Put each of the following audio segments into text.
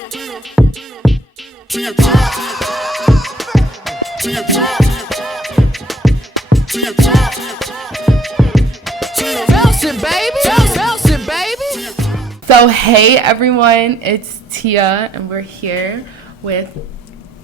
So hey everyone, it's Tia and we're here with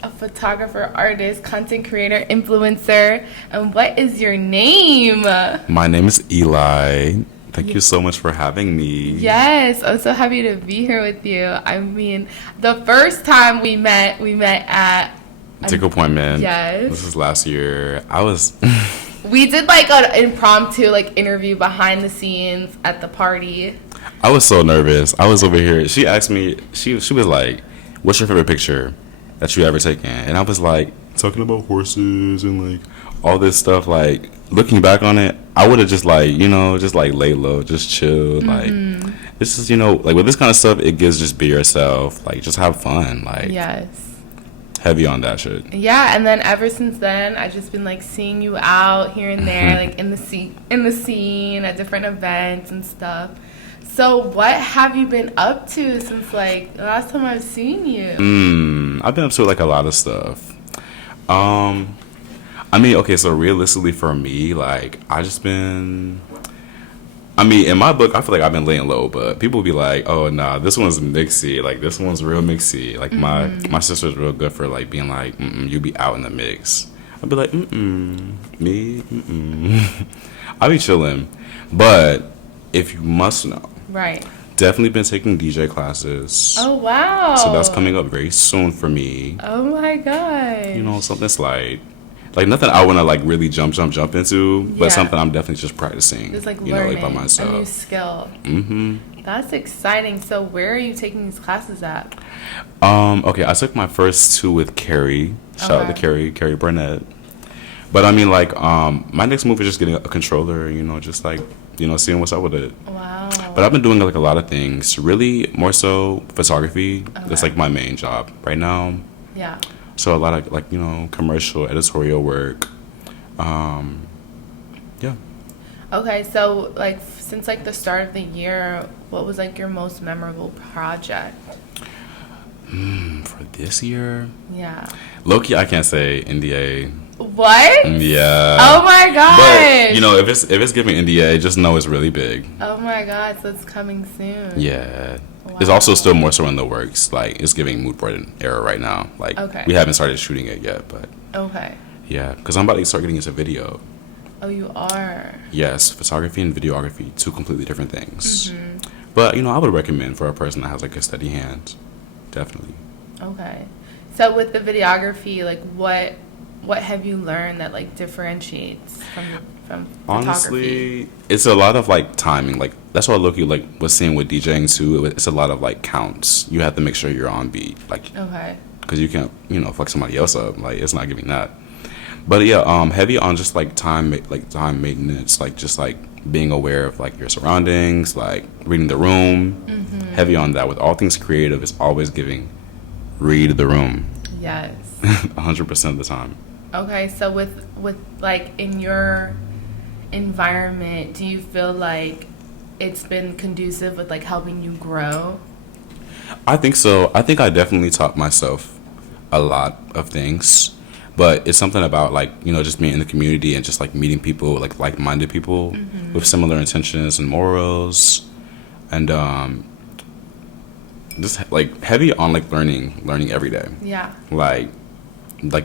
a photographer, artist, content creator, influencer. And what is your name? My name is Eli. Thank you so much for having me. Yes, I'm so happy to be here with you. I mean, the first time we met at Dick Appointment. Yes. This is last year. We did like an impromptu like interview behind the scenes at the party. I was so nervous. I was over here. She asked me, she was like, what's your favorite picture that you ever taken? And I was like, talking about horses and like all this stuff. Like, looking back on it, I would have just like, just like lay low, just chill. Mm-hmm. Like, this is, like with this kind of stuff, it gives just be yourself. Like, just have fun. Like, yes. Heavy on that shit. Yeah, and then ever since then, I've just been like seeing you out here and there, like in the scene at different events and stuff. So what have you been up to since like the last time I've seen you? I've been up to like a lot of stuff. I mean, okay, so realistically for me, like in my book, I feel like I've been laying low, but people be like, oh, nah, this one's mixy. Like, this one's real mixy. Like, my sister's real good for, like, being like, you be out in the mix. I'd be like, me. I be chilling. But if you must know. Right. Definitely been taking DJ classes. Oh, wow. So that's coming up very soon for me. Oh, my God. Something slight. Like, nothing I want to, like, really jump into, but something I'm definitely just practicing. Just, like, learning by myself. a new skill. Mm-hmm. That's exciting. So, where are you taking these classes at? Okay, I took my first two with Carrie. Shout out to Carrie Burnett. But, I mean, like, my next move is just getting a controller, just, like, seeing what's up with it. Wow. But I've been doing, like, a lot of things. Really, more so photography. Okay. That's, like, my main job right now. Yeah. So a lot of like commercial editorial work, yeah. Okay, so like since like the start of the year, what was like your most memorable project? For this year? Yeah. Low-key, I can't say NDA. What? Yeah. Oh my god. But if it's giving NDA, just know it's really big. Oh my god, so it's coming soon. Yeah. Wow. It's also still more so in the works. Like, it's giving mood board era right now. Like, we haven't started shooting it yet, but. Okay. Yeah, because I'm about to start getting into video. Oh, you are? Yes, photography and videography, two completely different things. Mm-hmm. But, I would recommend for a person that has, like, a steady hand. Definitely. Okay. So, with the videography, like, what have you learned that, like, differentiates from honestly, photography? It's a lot of, like, timing. Like, that's what Loki, like, was seeing with DJing, too. It's a lot of, like, counts. You have to make sure you're on beat. Like, okay. Because you can't, fuck somebody else up. Like, it's not giving that. But, yeah, heavy on just, like, time maintenance. Like, just, like, being aware of, like, your surroundings. Like, reading the room. Mm-hmm. Heavy on that. With all things creative, it's always giving read the room. Yes. 100% of the time. Okay, so with like in your environment, do you feel like it's been conducive with like helping you grow? I think so. I think I definitely taught myself a lot of things, but it's something about like just being in the community and just like meeting people like-minded people with similar intentions and morals, and just like heavy on like learning every day. Yeah. Like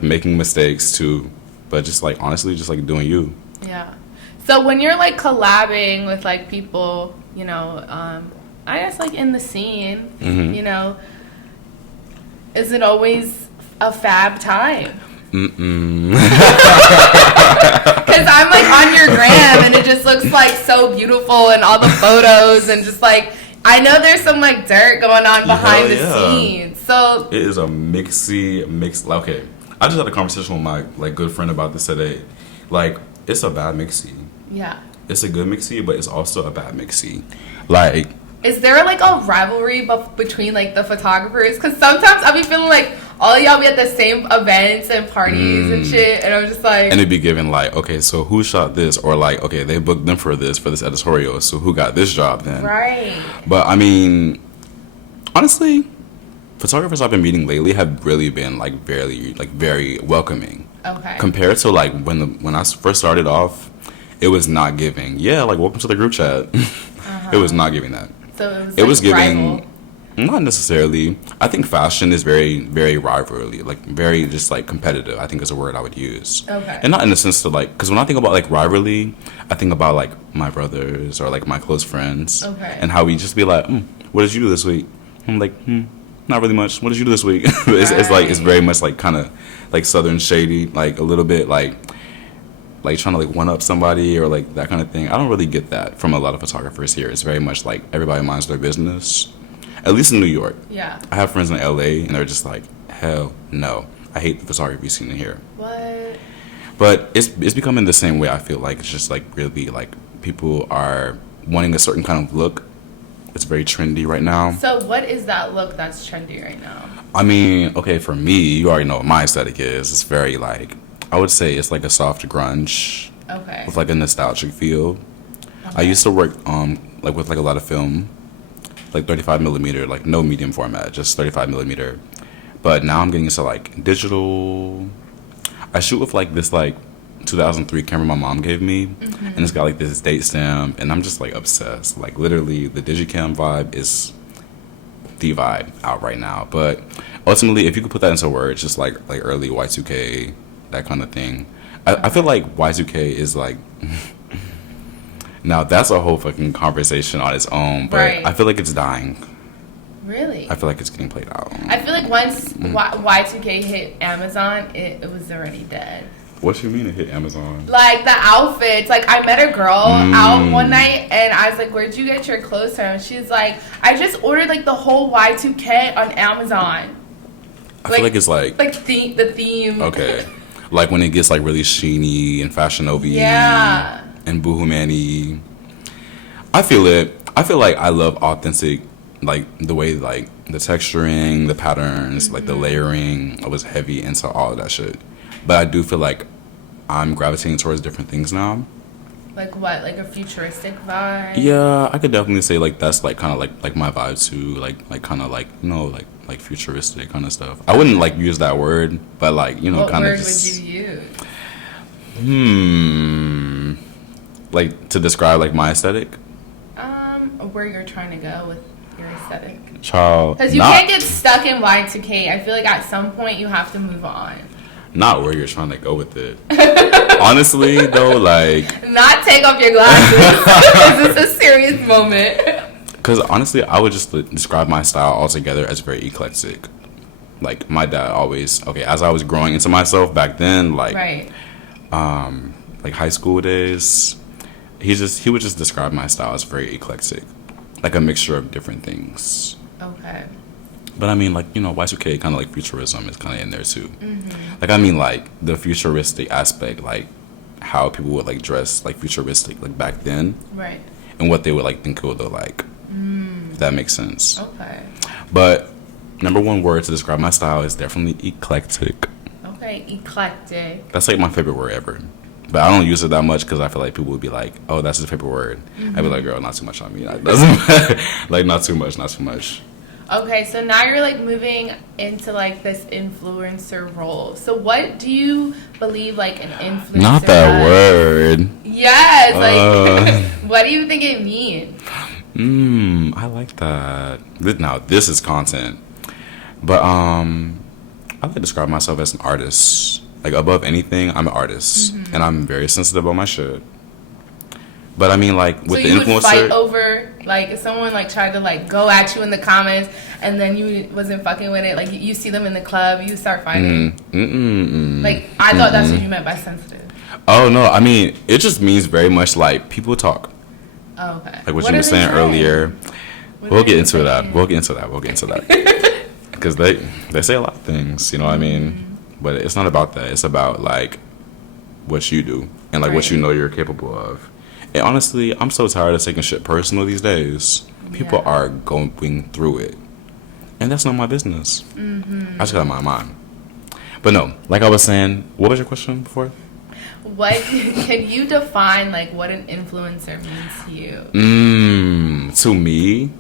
making mistakes too, but just like honestly just like doing you. Yeah. So when you're like collabing with like people, I guess like in the scene, is it always a fab time? Because I'm like on your gram and it just looks like so beautiful and all the photos and just like I know there's some like dirt going on behind the scenes. So it is a mix. Okay, I just had a conversation with my like good friend about this today. Like, it's a bad mixy. Yeah. It's a good mixy, but it's also a bad mixy. Like, is there like a rivalry between like the photographers? Because sometimes I'll be feeling like all of y'all be at the same events and parties and shit, and I'm just like, and it'd be given like, okay, so who shot this, or like, okay, they booked them for this editorial, so who got this job then? Right. But I mean, honestly, photographers I've been meeting lately have really been like very welcoming. Okay. Compared to like when I first started off, it was not giving. Yeah, like welcome to the group chat. It was not giving that. So It was giving. rival. Not necessarily. I think fashion is very rivalry, like very just like competitive. I think is a word I would use. Okay. And not in the sense to like, because when I think about like rivalry, I think about like my brothers or like my close friends. Okay. And how we just be like, what did you do this week? I'm like, not really much. What did you do this week? It's like it's very much like kind of like Southern shady, like a little bit like trying to like one up somebody or like that kind of thing. I don't really get that from a lot of photographers here. It's very much like everybody minds their business. At least in New York. Yeah. I have friends in LA and they're just like, hell no. I hate the photography scene in here. What? But it's becoming the same way. I feel like it's just like really like people are wanting a certain kind of look. It's very trendy right now. So what is that look that's trendy right now? I mean, okay, for me, you already know what my aesthetic is. It's very like, I would say it's like a soft grunge. Okay. With like a nostalgic feel. Okay. I used to work like with like a lot of film. Like 35 millimeter, like no medium format, just 35 millimeter. But now I'm getting into like digital. I shoot with like this like 2003 camera my mom gave me, and it's got like this date stamp, and I'm just like obsessed. Like literally, the Digicam vibe is the vibe out right now. But ultimately, if you could put that into words, just like early Y2K, that kind of thing. I feel like Y2K is like. Now, that's a whole fucking conversation on its own, but right. I feel like it's dying. Really? I feel like it's getting played out. I feel like once Y2K hit Amazon, it was already dead. What you mean it hit Amazon? Like, the outfits. Like, I met a girl out one night, and I was like, where'd you get your clothes from? She's like, I just ordered, like, the whole Y2K on Amazon. I feel like it's like... Like, the theme. Okay. Like, when it gets, like, really sheeny and Fashion Nova-y. Yeah. And Boohoo Manny. I feel it. I feel like I love authentic, like the way like the texturing, the patterns, like the layering. I was heavy into all of that shit. But I do feel like I'm gravitating towards different things now. Like what? Like a futuristic vibe? Yeah, I could definitely say like that's like kind of like my vibe too. Like kind of like like futuristic kind of stuff. I wouldn't like use that word, but like kind of just. What word would you use? Like to describe like my aesthetic. Where you're trying to go with your aesthetic. Child. Because you can't get stuck in Y2K. I feel like at some point you have to move on. Not where you're trying to go with it. Honestly, though, like... Not take off your glasses. This is a serious moment. Because honestly, I would just describe my style altogether as very eclectic. Like, my dad always... Okay, as I was growing into myself back then, like... Right. Like, high school days... He would just describe my style as very eclectic. Like a mixture of different things. Okay. But I mean, like, Y2K, kind of like futurism is kind of in there too. Like, I mean, like, the futuristic aspect, like, how people would, like, dress, like, futuristic, like, back then. Right. And what they would, like, think it would look like. If that makes sense. Okay. But number one word to describe my style is definitely eclectic. Okay, eclectic. That's, like, my favorite word ever. But I don't use it that much because I feel like people would be like, oh, that's his favorite word. I'd be like, girl, not too much on me. That doesn't like, not too much. Okay, so now you're, like, moving into, like, this influencer role. So what do you believe, like, an influencer Not that does? word. Yes, like, what do you think it means? I like that. Now, this is content. But, I like to describe myself as an artist. Like, above anything, I'm an artist. And I'm very sensitive about my shit. But, I mean, like, with the influencer... So you would fight over, like, if someone, like, tried to, like, go at you in the comments, and then you wasn't fucking with it, like, you see them in the club, you start fighting. Like, I thought that's what you meant by sensitive. Oh, no, I mean, it just means very much, like, people talk. Oh, okay. Like what you were saying earlier. We'll get into that. We'll get into that. Because they say a lot of things, you know what I mean? But it's not about that. It's about, like, what you do and, like, what you know you're capable of. And honestly, I'm so tired of taking shit personal these days. People are going through it. And that's not my business. I just got my mind. But no, like I was saying, what was your question before? What can you define, like, what an influencer means to you? To me,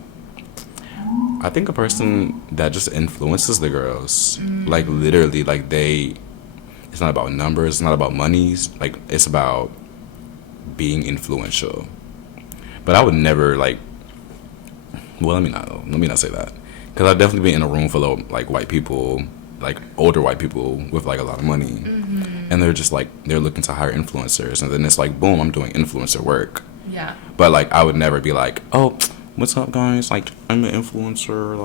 I think a person that just influences the girls, like literally, like it's not about numbers, it's not about monies, like it's about being influential. But I would never like. Well, let me not say that, because I've definitely been in a room full of like white people, like older white people with like a lot of money, and they're just like they're looking to hire influencers, and then it's like boom, I'm doing influencer work. Yeah. But like I would never be like, oh, what's up, guys? Like I'm an influencer,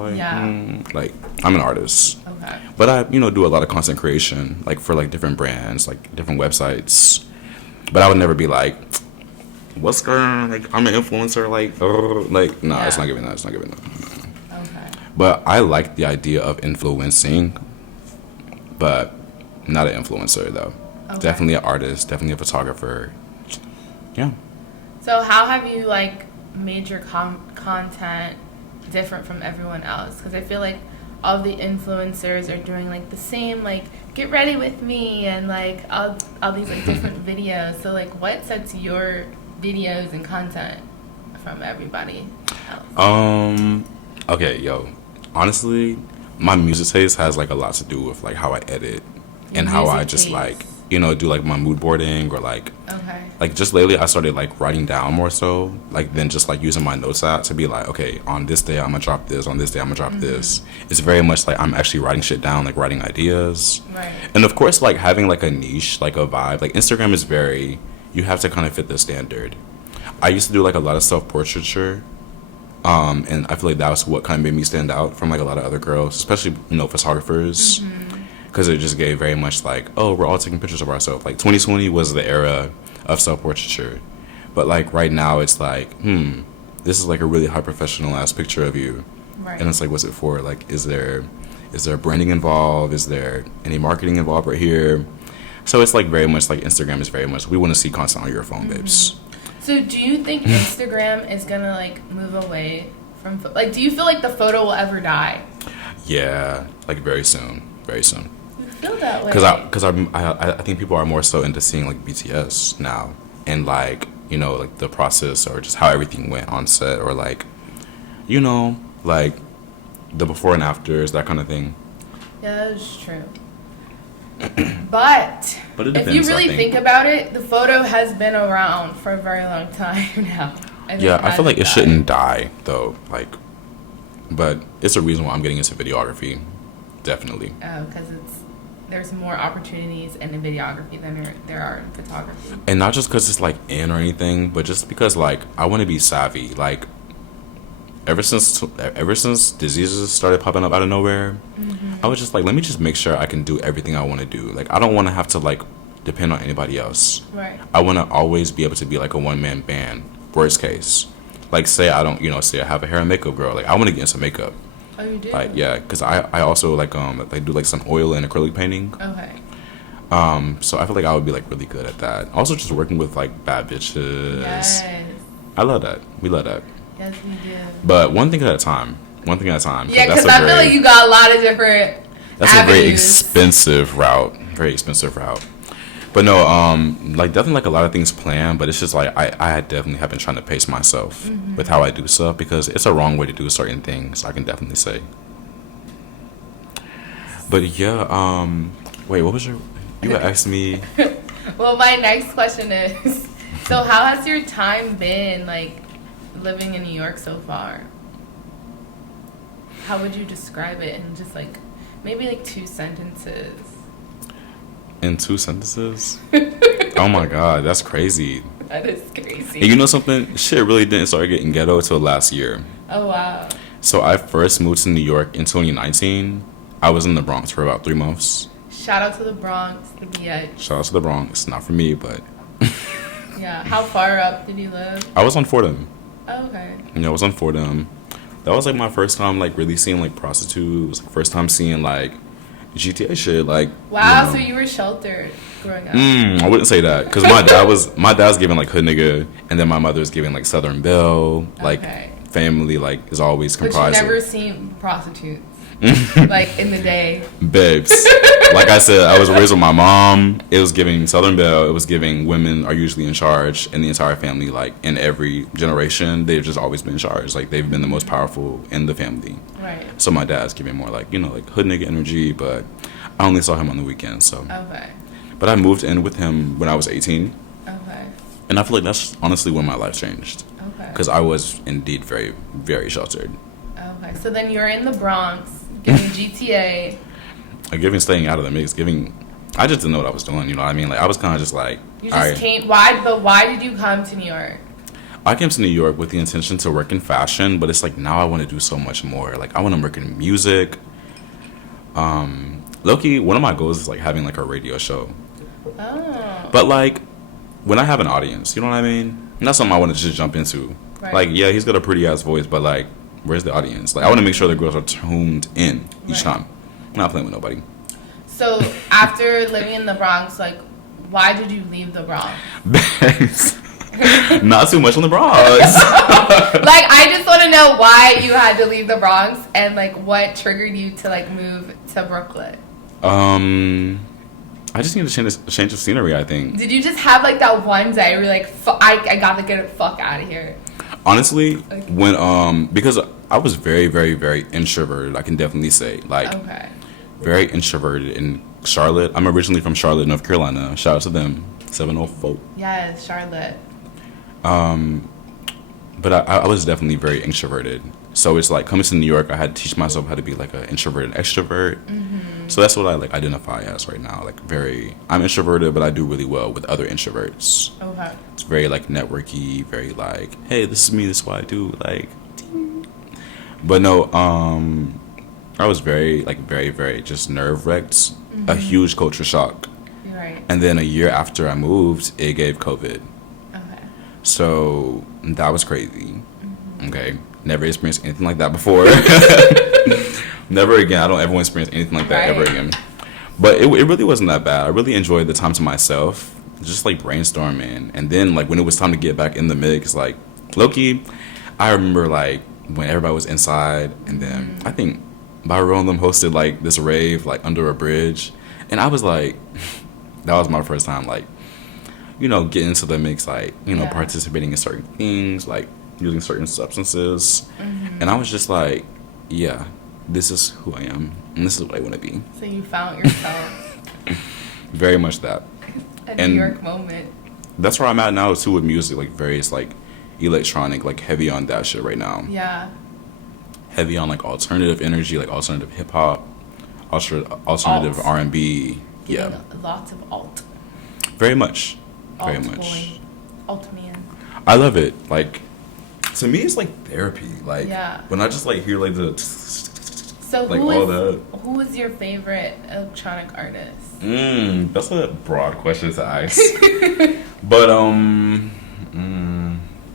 like I'm an artist. Okay. But I do a lot of content creation, like for like different brands, like different websites. But I would never be like, what's going on? Like I'm an influencer, no, it's not giving that. It's not giving that. Okay. But I like the idea of influencing, but not an influencer though. Okay. Definitely an artist, definitely a photographer. Yeah. So how have you like made your content different from everyone else? Because I feel like all the influencers are doing like the same, like get ready with me and like all these like different videos. So like what sets your videos and content from everybody else? Okay, yo. Honestly, my music taste has like a lot to do with like how I edit and how I just like do like my mood boarding or like like just lately I started like writing down more so like than just like using my notes app to be like, okay, on this day I'm gonna drop this, on this day I'm gonna drop this. It's very much like I'm actually writing shit down, like writing ideas. Right. And of course like having like a niche, like a vibe. Like Instagram is very, you have to kind of fit the standard. I used to do like a lot of self-portraiture. And I feel like that was what kind of made me stand out from like a lot of other girls, especially photographers, because it just gave very much like, oh, we're all taking pictures of ourselves. Like 2020 was the era of self-portraiture, but like right now it's like, this is like a really high professional ass picture of you, Right. and it's like, what's it for? Like, is there branding involved? Is there any marketing involved right here? So it's like very much like Instagram is very much, we want to see content on your phone, babes. So do you think Instagram is gonna like move away from like? Do you feel like the photo will ever die? Yeah, like very soon, very soon. You feel that way? Because I think people are more so into seeing like BTS now and like like the process or just how everything went on set or like like the before and afters, that kind of thing. Yeah, that is true. But it depends, if you really think about it, the photo has been around for a very long time now. I feel like it shouldn't die though. Like, but it's a reason why I'm getting into videography, definitely. Oh, because there's more opportunities in videography than there are in photography. And not just because it's like in or anything, but just because like I want to be savvy. Like, ever since diseases started popping up out of nowhere, I was just like, let me just make sure I can do everything I want to do. Like, I don't want to have to like depend on anybody else. Right. I want to always be able to be like a one-man band. Worst case, like say I don't, say I have a hair and makeup girl. Like I want to get into makeup. Oh, you do? Like yeah, because I also like do like some oil and acrylic painting. Okay. So I feel like I would be like really good at that. Also, just working with like bad bitches. Yes. I love that. We love that. Yes, we do. But one thing at a time. One thing at a time. Yeah, because I feel like you got a lot of different That's avenues. a very expensive route. Very expensive route. But no, like definitely like a lot of things planned, but it's just like I definitely have been trying to pace myself with how I do stuff because it's a wrong way to do certain things, I can definitely say. But yeah, wait, what was you asked me? Well, my next question is, so how has your time been like living in New York so far? How would you describe it in just like maybe like 2 sentences? In 2 sentences? Oh my god, that's crazy. That is crazy. And you know something? Shit really didn't start getting ghetto till last year. Oh wow. So I first moved to New York in 2019. I was in the Bronx for about 3 months. Shout out to the Bronx, the BH. Shout out to the Bronx. Not for me, but... Yeah. How far up did you live? I was on Fordham. Oh, okay. I was on Fordham. That was like my first time like really seeing like prostitutes. First time seeing like GTA shit. Like wow, so you were sheltered growing up. I wouldn't say that because my dad was giving like hood nigga, and then my mother was giving like Southern Belle. Like family like is always comprised. But you never of, seen prostitutes. like in the day? Babes. Like I said, I was raised with my mom. It was giving Southern Belle. It was giving women are usually in charge in the entire family. Like in every generation, they've just always been in charge. Like they've been the most powerful in the family. Right. So my dad's giving more like, like hood nigga energy, but I only saw him on the weekends. So. Okay. But I moved in with him when I was 18. Okay. And I feel like that's honestly when my life changed. Okay. Because I was indeed very, very sheltered. Okay. So then you're in the Bronx, giving GTA. Giving staying out of the mix, I just didn't know what I was doing, you know what I mean? Like I was kind of just like, you just came. Why did you come to New York? I came to New York with the intention to work in fashion, but it's like now I want to do so much more. Like I want to work in music. Low-key, one of my goals is like having like a radio show. Oh. But like when I have an audience, you know what I mean? Not something I want to just jump into. Right. Like yeah, he's got a pretty ass voice, but like where's the audience? Like I want to make sure the girls are tuned in each time. I'm not playing with nobody. So after living in the Bronx, like why did you leave the Bronx? Not too much on the Bronx. Like I just want to know why you had to leave the Bronx and like what triggered you to like move to Brooklyn. I just need to change of scenery, I think. Did you just have like that one day where you're like, I gotta get the fuck out of here? Honestly, when because I was very, very, very introverted, I can definitely say. Like very introverted in Charlotte. I'm originally from Charlotte, North Carolina. Shout out to them. 704. Yes, Charlotte. But I was definitely very introverted. So it's like coming to New York, I had to teach myself how to be like an introverted extrovert. Mm-hmm. So that's what I like identify as right now. Like I'm introverted, but I do really well with other introverts. Okay. It's very like networky, very like, hey, this is me, this is what I do. Like, ding. But no, I was very, very just nerve-wracked. Mm-hmm. A huge culture shock. Right. And then a year after I moved, it gave COVID. Okay. So that was crazy. Mm-hmm. Okay. Never experienced anything like that before. Never again. I don't ever want to experience anything like that ever again. But it really wasn't that bad. I really enjoyed the time to myself, just like brainstorming. And then like when it was time to get back in the mix, like low-key, I remember like when everybody was inside, and then I think Byron and them hosted like this rave like under a bridge, and I was like, that was my first time like, getting into the mix, like participating in certain things, like using certain substances, and I was just like, yeah, this is who I am, and this is what I want to be. So you found yourself. Very much that. A New York moment. That's where I'm at now too with music, like various like electronic, like heavy on that shit right now. Yeah. Heavy on like alternative energy, like alternative hip hop, alternative R&B. Yeah. Lots of alt. Very much. Very alt much. Boy. Alt man. I love it. Like, to me, it's like therapy. Like, when I just like hear like the. So like all that. Who is your favorite electronic artist? That's a broad question to ask. But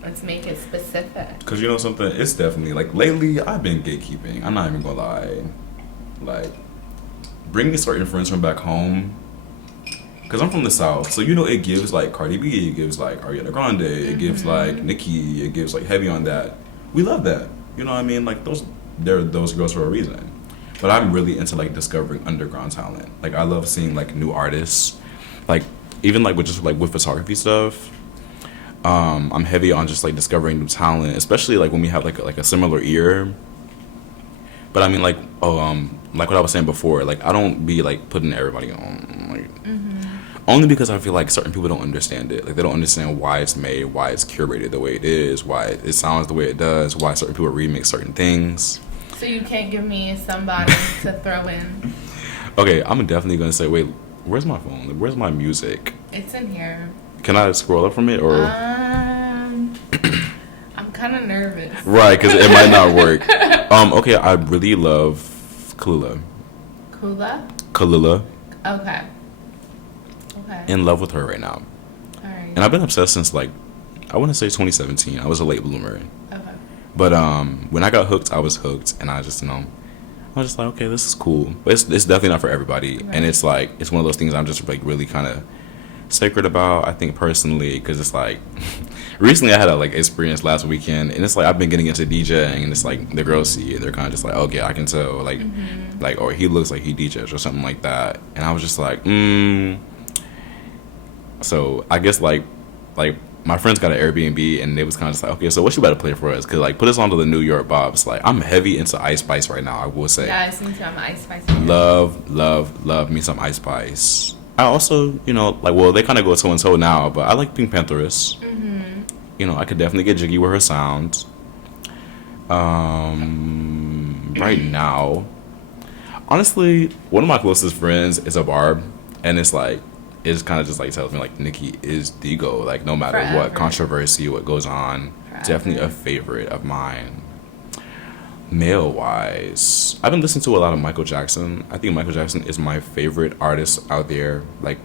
let's make it specific. Cause you know something, it's definitely like lately I've been gatekeeping. I'm not even gonna lie. Like, bringing certain friends from back home. Cause I'm from the South, so it gives like Cardi B, it gives like Ariana Grande, it gives like Nicki, it gives like heavy on that. We love that. You know what I mean? Like they're those girls for a reason. But I'm really into like discovering underground talent. Like I love seeing like new artists. Like even like with photography stuff. I'm heavy on just like discovering new talent, especially like when we have like a similar ear. But I mean like what I was saying before, like I don't be like putting everybody on like only because I feel like certain people don't understand it. Like they don't understand why it's made, why it's curated the way it is, why it sounds the way it does, why certain people remix certain things. So you can't give me somebody to throw in. Okay, I'm definitely gonna say, wait, where's my phone? Where's my music? It's in here. Can I scroll up from it or? I'm kind of nervous. Right, because it might not work. Okay, I really love Kalila. Kalila. Okay. In love with her right now. All right. And I've been obsessed since like, I want to say 2017. I was a late bloomer. Okay. But when I got hooked, I was hooked, and I just I was just like, okay, this is cool. But it's definitely not for everybody, right. And it's like it's one of those things I'm just like really kind of sacred about. I think personally, because it's like recently I had a like experience last weekend, and it's like I've been getting into DJing, and it's like the girls see it, they're kind of just like, okay, I can tell, like, or he looks like he DJs or something like that, and I was just like, So I guess like my friends got an Airbnb, and they was kind of just like, okay, so what you better play for us? Cause like put us onto the New York Bobs. Like I'm heavy into Ice Spice right now, I will say. Yeah, I seem to. I'm an Ice Spice. Love me some Ice Spice. I also, like, well, they kind of go toe and toe now, but I like Pink Pantheress. I could definitely get jiggy with her sound. Right now, honestly, one of my closest friends is a Barb, and it's like, it's kind of just like tells me like Nikki is the go. Like no matter Forever. what controversy, what goes on, Forever. definitely a favorite of mine. Male wise, I've been listening to a lot of Michael Jackson. I think Michael Jackson is my favorite artist out there. Like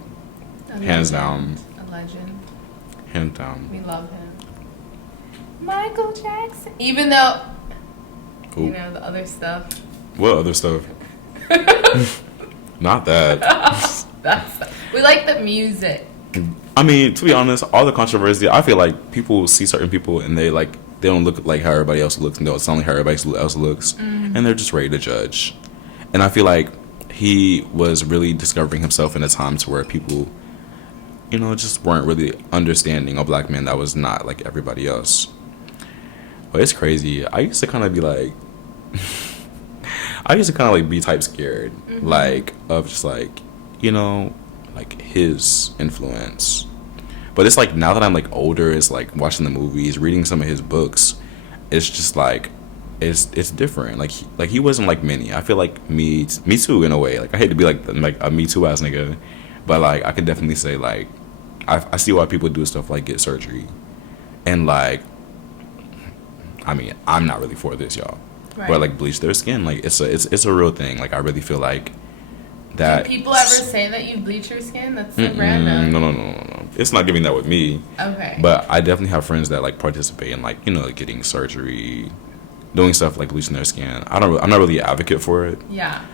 hands down. A legend. Hands down. We love him. Michael Jackson. Even though, Ooh. the other stuff. What other stuff? Not that. We like the music. I mean, to be honest, all the controversy, I feel like people see certain people and they don't look like how everybody else looks, and they don't sound like how everybody else looks, and they're just ready to judge. And I feel like he was really discovering himself in a time to where people, just weren't really understanding a black man that was not like everybody else. But it's crazy. I used to kind of be like, be type scared, like of just like, like his influence. But it's like now that I'm like older, it's like watching the movies, reading some of his books, it's just like it's different. Like he wasn't like many. I feel like me too in a way. Like I hate to be like a Me Too ass nigga, but like I could definitely say like I see why people do stuff like get surgery, and like I mean I'm not really for this, y'all. Right. But like bleach their skin, like it's a real thing. Like I really feel like that. Do people ever say that you bleach your skin? That's so random. No. It's not giving that with me. Okay. But I definitely have friends that like participate in like getting surgery, doing stuff like bleaching their skin. I'm not really an advocate for it. Yeah.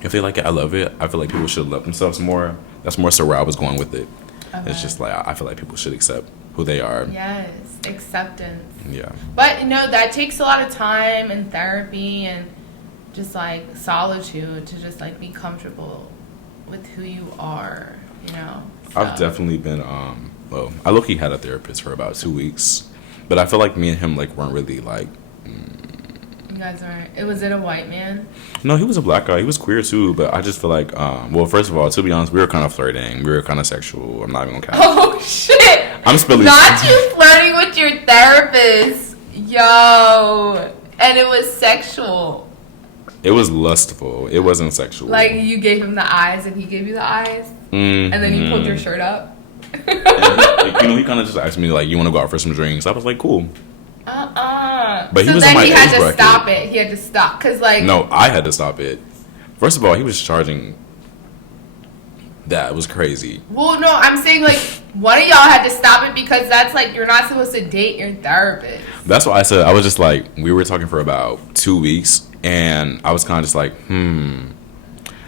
If they like it, I love it. I feel like people should love themselves more. That's more so where I was going with it. Okay. It's just like I feel like people should accept who they are. Yes, acceptance. Yeah. But that takes a lot of time and therapy and just like solitude to just like be comfortable with who you are, So. I've definitely been I low-key had a therapist for about 2 weeks, but I feel like me and him like weren't really like you guys weren't. Was it a white man? No, he was a black guy. He was queer too, but I just feel like well, first of all, to be honest, we were kind of flirting. We were kind of sexual. I'm not even gonna count. Oh shit. I'm spilling. Not you flirting with your therapist. Yo. And it was sexual. It was lustful. It wasn't sexual. Like you gave him the eyes and he gave you the eyes? And then you pulled your shirt up? And, he kind of just asked me, like, you want to go out for some drinks? I was like, cool. But so he was then in my he had age to bracket. stop it. He had to stop. Because, like... No, I had to stop it. First of all, he was charging... That was crazy. Well, no, I'm saying, like, one of y'all had to stop it because that's, like, you're not supposed to date your therapist. That's what I said. I was just like, we were talking for about 2 weeks, and I was kind of just like,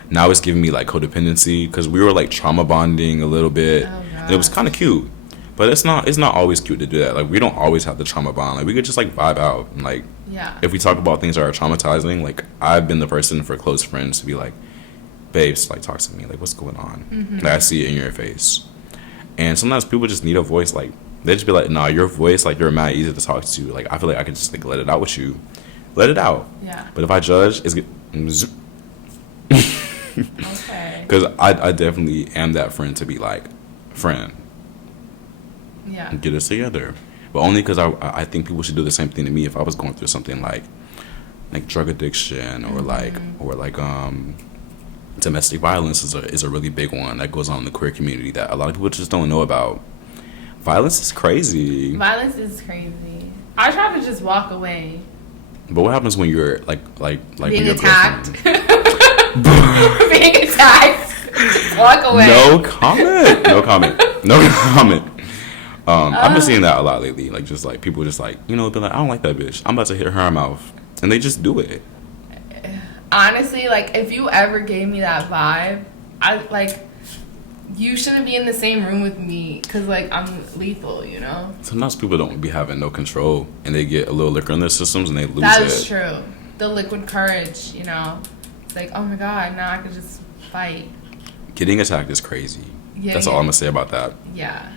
Now it's giving me, like, codependency, because we were, like, trauma bonding a little bit. Oh, and it was kind of cute. But it's not always cute to do that. Like, we don't always have the trauma bond. Like, we could just, like, vibe out. And, like, if we talk about things that are traumatizing, like, I've been the person for close friends to be like, babes, like, talk to me. Like, what's going on? Like, I see it in your face. And sometimes people just need a voice. Like, they just be like, nah, your voice, like, you're mad easy to talk to. Like, I feel like I could just, like, let it out with you. Let it out. Yeah. But if I judge, it's... Okay. Because I definitely am that friend to be like, friend. Yeah. Get us together. But only because I think people should do the same thing to me if I was going through something like drug addiction or like domestic violence is a really big one that goes on in the queer community that a lot of people just don't know about. Violence is crazy. Violence is crazy. I try to just walk away. But what happens when you're like being attacked? Being attacked. Just walk away. No comment. I've been seeing that a lot lately. Like, just like people just like, be like, I don't like that bitch. I'm about to hit her mouth, and they just do it. Honestly, like, if you ever gave me that vibe, you shouldn't be in the same room with me because, like, I'm lethal, you know? Sometimes people don't be having no control, and they get a little liquor in their systems, and they lose it. That is true. The liquid courage, you know? It's like, oh my God, now I could just fight. Getting attacked is crazy. Yeah, That's all I'm going to say about that. Yeah.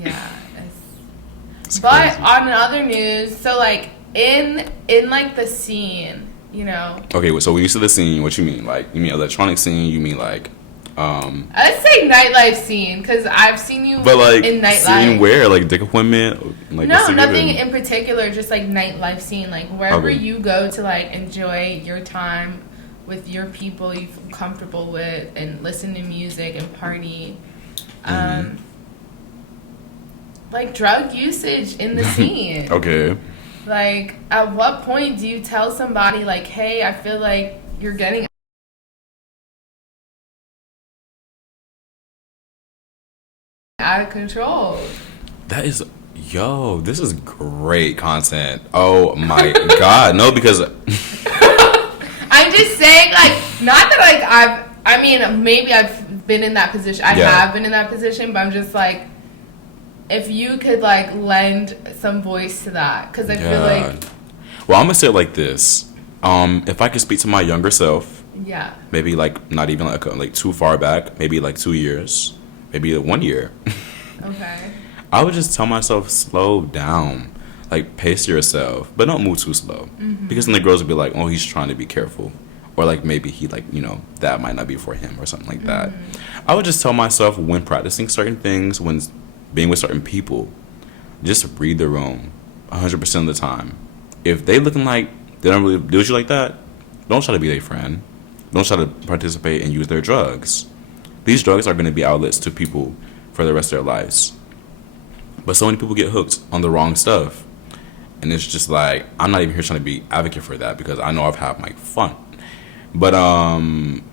Yeah. It's But crazy. on other news, so, like, in like, the scene, you know? Okay, so when you say the scene, what you mean? Like, you mean electronic scene? You mean, like... I'd say nightlife scene because I've seen you But like in nightlife. scene where like dick appointment? Like, No, nothing in particular. Just like nightlife scene, like wherever Okay. you go to like enjoy your time with your people you feel comfortable with and listen to music and party. Like drug usage in the scene. Okay. Like at what point do you tell somebody like, hey, I feel like you're getting out of control? That is, yo, this is great content. Oh my god, no, because I'm just saying, like, not that, like, I mean, maybe I've been in that position. I Yeah. have been in that position, but I'm just like, if you could, like, lend some voice to that. Because I feel like, well, I'm gonna say it like this. If I could speak to my younger self, yeah. maybe like not even like too far back, maybe like 2 years, maybe 1 year. Okay. I would just tell myself, slow down. Like, pace yourself. But don't move too slow. Because then the girls would be like, oh, he's trying to be careful. Or, like, maybe he, like, you know, that might not be for him or something like that. I would just tell myself when practicing certain things, when being with certain people, just read the room 100% of the time. If they looking like they don't really do you like that, don't try to be their friend. Don't try to participate and use their drugs. These drugs are going to be outlets to people for the rest of their lives. But so many people get hooked on the wrong stuff. And it's just like, I'm not even here trying to be advocate for that because I know I've had my fun. But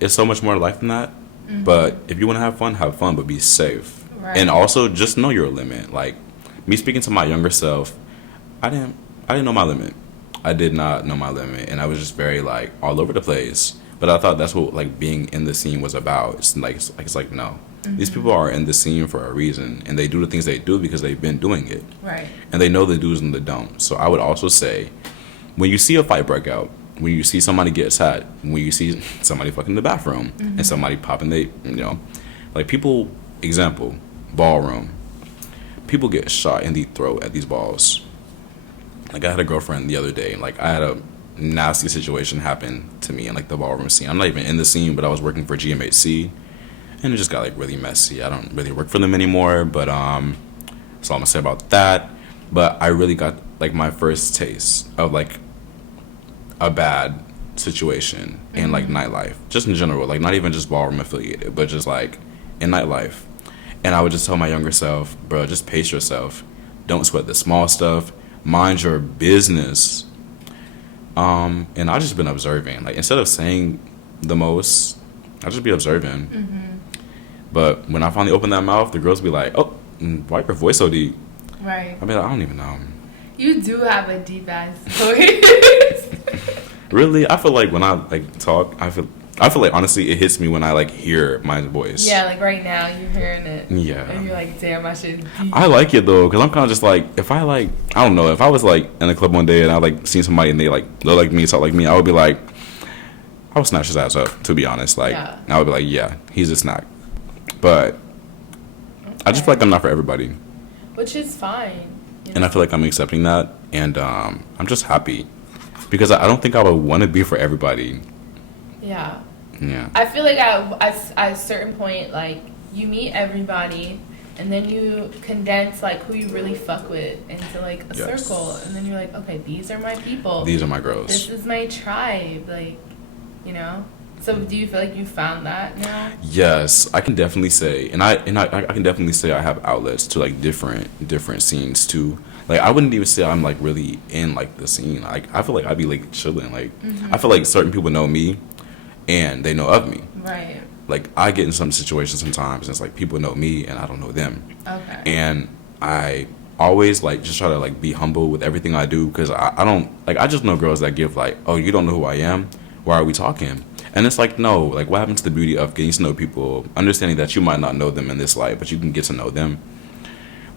it's so much more to life than that. But if you want to have fun, but be safe. Right. And also just know your limit. Like me speaking to my younger self, I didn't know my limit. I did not know my limit, and I was just very like all over the place. But I thought that's what like being in the scene was about. It's like no. These people are in the scene for a reason, and they do the things they do because they've been doing it. Right. And they know the do's and the don'ts. So I would also say, when you see a fight break out, when you see somebody get shot, when you see somebody fucking in the bathroom, and somebody popping like people, example, ballroom, people get shot in the throat at these balls. Like I had a girlfriend the other day, like I had a nasty situation happen to me in like the ballroom scene. I'm not even in the scene, but I was working for GMHC. And it just got like really messy. I don't really work for them anymore, but that's all I'm gonna say about that. But I really got like my first taste of like a bad situation in like nightlife, just in general, like not even just ballroom affiliated, but just like in nightlife. And I would just tell my younger self, bro, just pace yourself. Don't sweat the small stuff. Mind your business. And I just been observing. Like instead of saying the most, I just be observing. But when I finally open that mouth, the girls be like, "Oh, why your voice so deep?" Right. I mean, I don't even know. You do have a deep ass voice. Really, I feel like when I like talk, I feel like honestly, it hits me when I like hear my voice. Yeah, like right now you're hearing it. Yeah. And you're like, damn, I should. I like it though, because I'm kind of just like, if I like, I don't know, if I was like in a club one day and I like seen somebody and they like look like me, talk like me, I would be like, I would snatch his ass up. To be honest, like, Yeah. I would be like, yeah, he's a snack. But I just feel like I'm not for everybody. Which is fine. You And know? I feel like I'm accepting that, and I'm just happy because I don't think I would want to be for everybody. Yeah. Yeah. I feel like at a certain point, like, you meet everybody, and then you condense, like, who you really fuck with into, like, a Yes. circle. And then you're like, okay, these are my people. These are my girls. This is my tribe. Like, you know? So do you feel like you found that now? Yes, I can definitely say, and I can definitely say I have outlets to like different scenes too. Like I wouldn't even say I'm like really in like the scene. Like I feel like I'd be like chilling. Like I feel like certain people know me, and they know of me. Right. Like I get in some situations sometimes, and it's like people know me and I don't know them. Okay. And I always like just try to like be humble with everything I do because I don't like I just know girls that give like, oh, you don't know who I am, why are we talking? And it's like, no, like, what happens to the beauty of getting to know people, understanding that you might not know them in this life, but you can get to know them.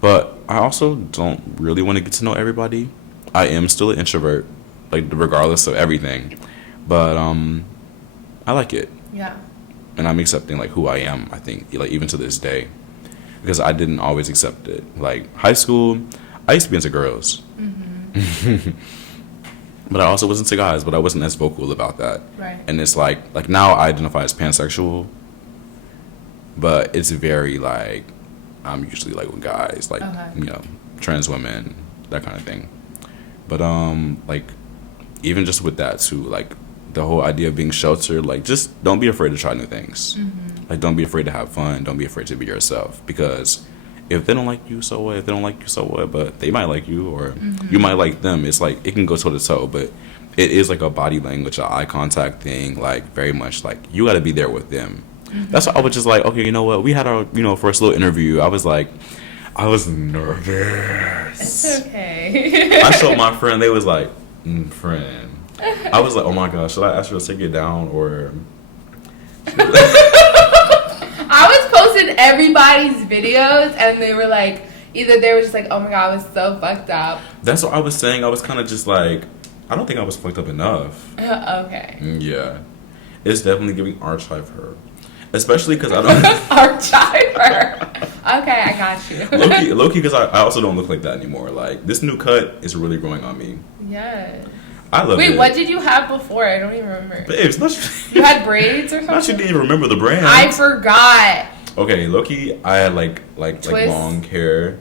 But I also don't really want to get to know everybody. I am still an introvert, like, regardless of everything. But I like it. Yeah. And I'm accepting, like, who I am, I think, like, even to this day. Because I didn't always accept it. Like, high school, I used to be into girls. Mm-hmm. But I also was into guys, but I wasn't as vocal about that. Right. And it's like now I identify as pansexual, but it's very like I'm usually like with guys, like trans women, that kind of thing. But like even just with that too, like the whole idea of being sheltered, like just don't be afraid to try new things. Mm-hmm. Like don't be afraid to have fun. Don't be afraid to be yourself, because if they don't like you, so what? If they don't like you, so what? But they might like you, or you might like them. It's like it can go toe to toe, but it is like a body language, an eye contact thing. Like very much like you got to be there with them. Mm-hmm. That's why I was just like, okay, you know what? We had our first little interview. I was like, I was nervous. It's okay. I showed my friend. They was like, friend. I was like, oh my gosh, should I ask her to take it down or? I was posting everybody's videos, and they were like, either they were just like, oh my god, I was so fucked up. That's what I was saying. I was kind of just like, I don't think I was fucked up enough. Okay. Yeah. It's definitely giving archive her. Especially because I don't... Archive her. Okay, I got you. Low-key, because I also don't look like that anymore. Like, this new cut is really growing on me. Yes. I love it. Wait, what did you have before? I don't even remember. Babes, you had braids or something? Not you didn't even remember the brand. I forgot. Okay, low-key, I had like long hair.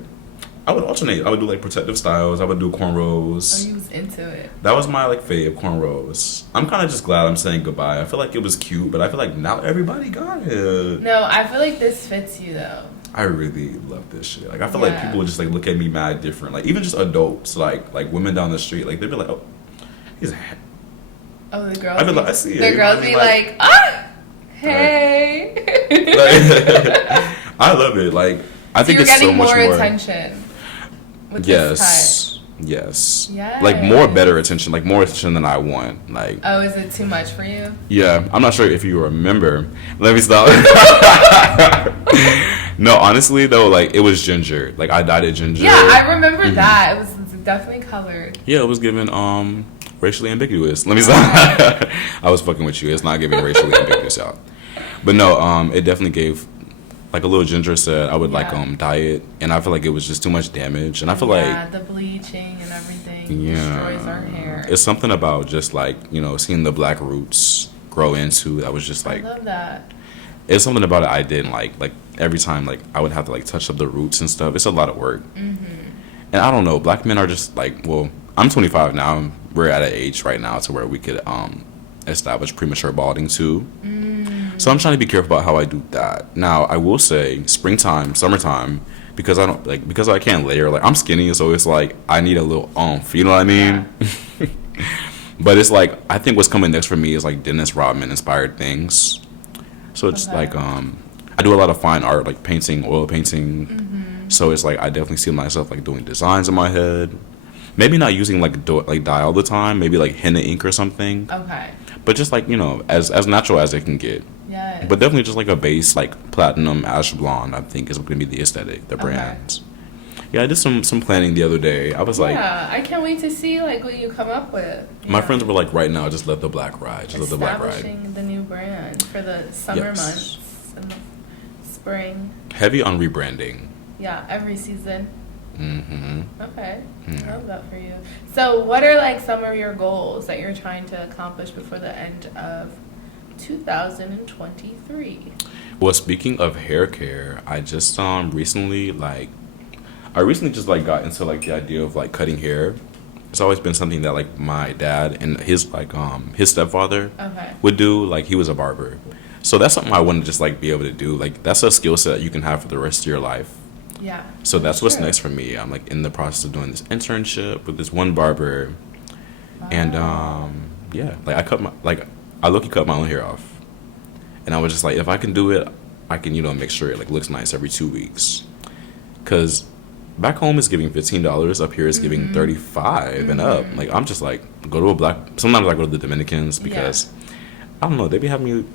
I would alternate. I would do like protective styles. I would do cornrows. Oh, you was into it. That was my like fave, cornrows. I'm kind of just glad I'm saying goodbye. I feel like it was cute, but I feel like now everybody got it. No, I feel like this fits you though. I really love this shit. Like I feel like people would just like look at me mad different. Like even just adults, like women down the street, like they'd be like, oh, he's a. Oh, the girls. I'd be like, I see it. The girls be like, ah, hey. Like, I love it. Like I think it's so much more attention. With yes. Yes. Like better attention, like more attention than I want. Like. Oh, is it too much for you? Yeah, I'm not sure if you remember. Let me stop. No, honestly though, like it was ginger. Like I dyed it ginger. Yeah, I remember that. It was definitely colored. Yeah, it was given racially ambiguous. Let me stop. I was fucking with you. It's not giving racially ambiguous out. But no, it definitely gave. Like a little ginger said, I would like dye it, and I feel like it was just too much damage, and I feel like the bleaching and everything destroys our hair. It's something about just like seeing the black roots grow into that was just like I love that. It's something about it I didn't like. Like every time, like I would have to like touch up the roots and stuff. It's a lot of work, and I don't know. Black men are just like, well, I'm 25 now. We're at an age right now to where we could establish premature balding too. So I'm trying to be careful about how I do that. Now I will say springtime, summertime, because I can't layer. Like I'm skinny, so it's like I need a little oomph. You know what I mean? Yeah. But it's like I think what's coming next for me is like Dennis Rodman inspired things. So it's like I do a lot of fine art, like painting, oil painting. So it's like I definitely see myself like doing designs in my head. Maybe not using like dye all the time. Maybe like henna ink or something. Okay. But just like as natural as it can get. Yes. But definitely just like a base like platinum ash blonde. I think is going to be the aesthetic, the brands. Yeah, I did some planning the other day. I was like, yeah, I can't wait to see like what you come up with. My friends were like, right now, just let the black ride. Just let the black ride. Establishing the new brand for the summer months and the spring. Heavy on rebranding. Yeah, every season. Okay. Mm-hmm. I love that for you. So what are like some of your goals that you're trying to accomplish before the end of 2023? Well, speaking of hair care, I just recently just like got into like the idea of like cutting hair. It's always been something that like my dad and his his stepfather would do. Like he was a barber. So that's something I want to just like be able to do. Like that's a skill set you can have for the rest of your life. Yeah. So that's what's next for me. I'm like in the process of doing this internship with this one barber. Wow. And like I low-key cut my own hair off. And I was just like, if I can do it, I can, make sure it like looks nice every 2 weeks. Cause back home is giving $15. Up here is giving $35 and up. Like I'm just like sometimes I go to the Dominicans because I don't know. They be having me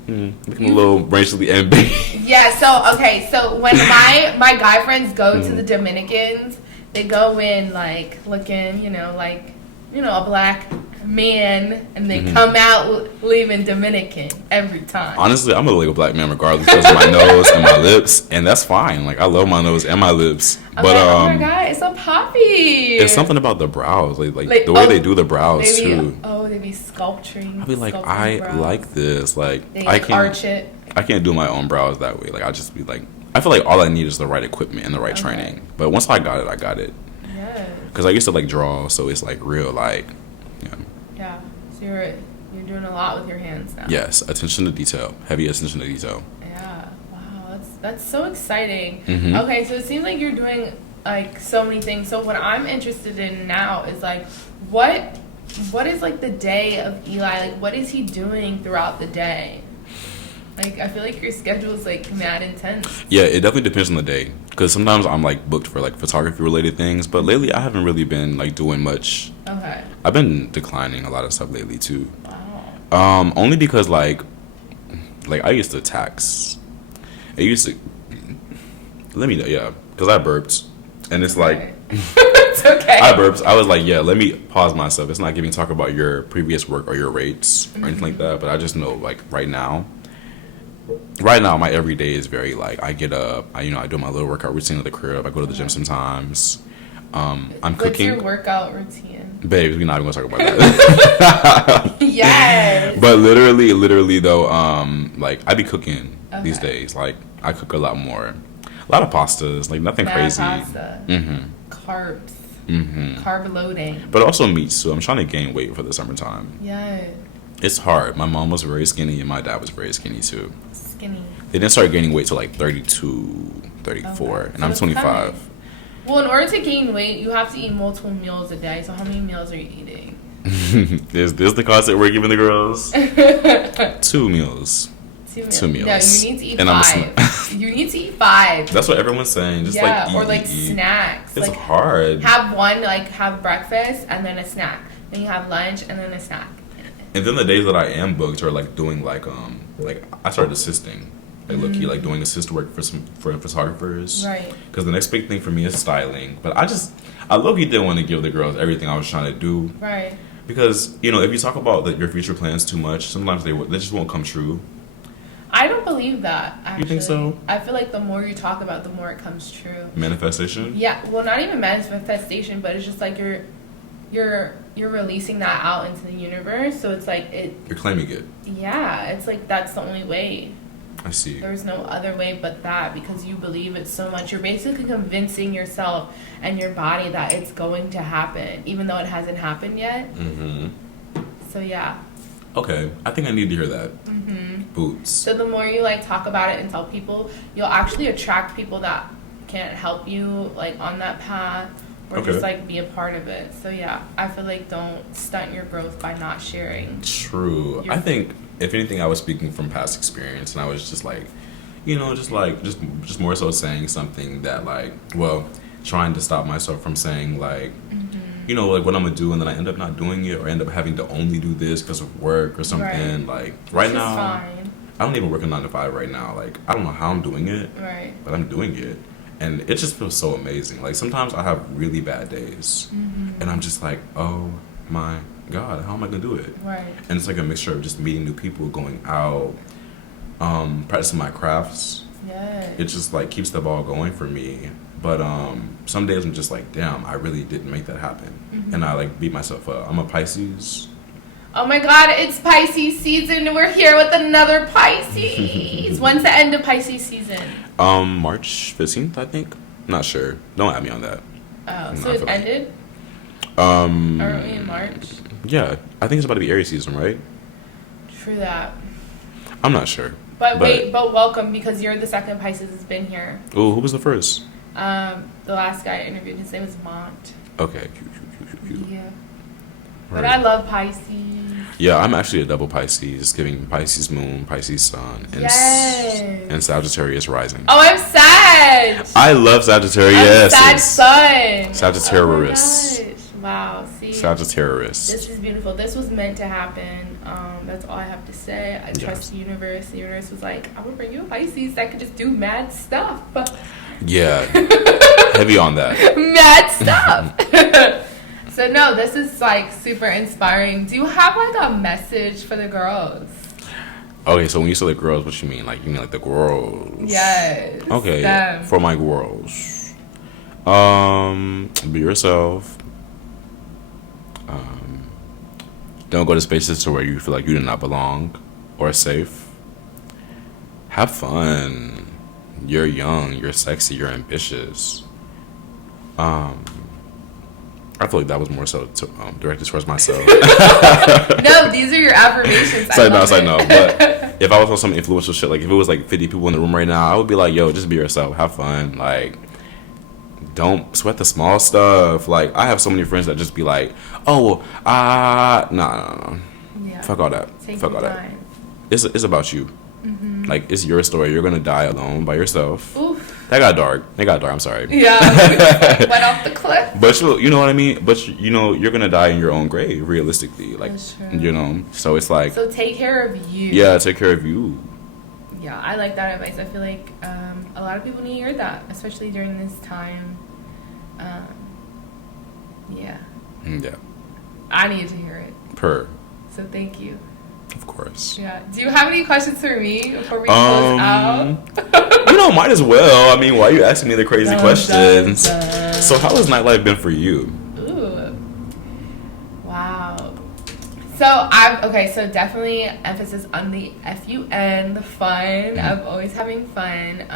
looking a little racially ambiguous. Yeah. So okay. So when my guy friends go to the Dominicans, they go in like looking, like a black man, and they come out leaving Dominican every time. Honestly, I'm a legal black man regardless because of my nose and my lips, and that's fine. Like I love my nose and my lips, but oh my god, it's so poppy. It's something about the brows, like the way they do the brows too. They be sculpturing. I'll be like, I brows. like this. Like They I can't arch it. I can't do my own brows that way. Like I just be like, I feel like all I need is the right equipment and the right training. But once I got it, I got it. Yes. Because I used to like draw, so it's like real like. Yeah, so you're doing a lot with your hands now. Yes, attention to detail, heavy attention to detail. Yeah, wow, that's so exciting. Mm-hmm. Okay, so it seems like you're doing like so many things. So what I'm interested in now is like, what is like the day of Eli? Like, what is he doing throughout the day? Like, I feel like your schedule is like mad intense. Yeah, it definitely depends on the day. Because sometimes I'm like booked for like photography related things, but lately I haven't really been like doing much. Okay. I've been declining a lot of stuff lately too. Wow. Only because like I used to tax. I used to. Let me know, yeah, because I burped, and it's like. It's okay. I burped. I was like, yeah, let me pause myself. It's not giving talk about your previous work or your rates or anything like that, but I just know like right now my everyday is very like I get up, I do my little workout routine at the crib. I go to the gym sometimes. I'm cooking. What's your workout routine? Babes, we're not even gonna talk about that. Yes. But literally though, like I be cooking these Okay. days. Like I cook a lot more. A lot of pastas, like nothing crazy. Pasta. Mm-hmm. Carbs. Mm-hmm. Carb loading. But also meats too. I'm trying to gain weight for the summertime. Yeah. It's hard. My mom was very skinny and my dad was very skinny too. Skinny. They didn't start gaining weight till like 32, 34, Okay. and So I'm it's 25. coming. Well, in order to gain weight, you have to eat multiple meals a day. So how many meals are you eating? Is this the concept we're giving the girls? 2 meals. 2 meals. No, you need to eat And 5. You need to eat 5. That's what everyone's saying. Just yeah, like eat, or like eat. snacks. It's like hard. have one, like have breakfast and then a snack. Then you have lunch and then a snack. And then the days that I am booked are like doing like I started assisting. Like low-key, like doing assist work for photographers. Right. Because the next big thing for me is styling. But I low-key didn't want to give the girls everything I was trying to do. Right. Because, if you talk about your future plans too much, sometimes they just won't come true. I don't believe that, actually. You think so? I feel like the more you talk about, the more it comes true. Manifestation? Yeah, well, not even manifestation, but it's just like you're releasing that out into the universe. So it's like You're claiming it. Yeah, it's like that's the only way. I see. There's no other way but that because you believe it so much. You're basically convincing yourself and your body that it's going to happen, even though it hasn't happened yet. Mm-hmm. So yeah. Okay, I think I need to hear that. Mm-hmm. Boots. So the more you like talk about it and tell people, you'll actually attract people that can help you like on that path or just like be a part of it. So yeah, I feel like don't stunt your growth by not sharing. True. I think if anything, I was speaking from past experience, and I was just like, just more so saying something that like, trying to stop myself from saying like, like what I'm gonna do, and then I end up not doing it, or end up having to only do this because of work or something. Right. Like right now, fine. I don't even work a 9 to 5 right now. Like I don't know how I'm doing it, Right. but I'm doing it, and it just feels so amazing. Like sometimes I have really bad days, and I'm just like, oh my God, how am I gonna do it? Right. And it's like a mixture of just meeting new people, going out, practicing my crafts. Yeah. It just like keeps the ball going for me. But some days I'm just like, damn, I really didn't make that happen, and I like beat myself up. I'm a Pisces. Oh my God, it's Pisces season. We're here with another Pisces. When's the end of Pisces season? March 15th, I think. Not sure. Don't at me on that. Oh, No, so I it feel like- ended? Aren't we in March? Yeah, I think it's about to be Aries season, right? True that. I'm not sure. But welcome because you're the second Pisces that's been here. Oh, who was the first? The last guy I interviewed, his name was Mont. Okay. Yeah. Right. But I love Pisces. Yeah, I'm actually a double Pisces, giving Pisces moon, Pisces sun, and Yes. and Sagittarius rising. Oh, I'm Sag. I love Sagittarius. I'm Sag sun. Sagittarius. Oh my gosh. Wow. See, Sagittarius. this is beautiful. This was meant to happen. That's all I have to say. I trust the universe. The universe was like, I'm gonna bring you a Pisces that could just do mad stuff. Yeah. Heavy on that. Mad stuff. So no, this is like super inspiring. Do you have like a message for the girls? Okay, so when you say the girls, what you mean? Like, you mean like the girls? Yes. Okay, them. for my girls. Be yourself. Don't go to spaces to where you feel like you do not belong or safe. Have fun. You're young, you're sexy, you're ambitious. I feel like that was more so directed towards myself. No, these are your affirmations. I know. But if I was on some influential shit, like if it was like 50 people in the room right now, I would be like, yo, just be yourself. Have fun. Like, don't sweat the small stuff. Like, I have so many friends that just be like, oh, no. Yeah. Fuck all that. Fuck all that. It's about you. Mm-hmm. Like, it's your story. You're gonna die alone by yourself. Oof. That got dark. I'm sorry. Yeah. Went off the cliff. But you know what I mean? But you're gonna die in your own grave, realistically. Like, That's true. you know. So it's like. So take care of you. Yeah, take care of you. Yeah, I like that advice. I feel like a lot of people need to hear that, especially during this time. Yeah. Yeah. I need to hear it. So thank you. Of course. Yeah. Do you have any questions for me before we close out? Might as well. I mean, why are you asking me the crazy questions? So how has nightlife been for you? Ooh. Wow. So definitely emphasis on the FUN, the fun, of always having fun.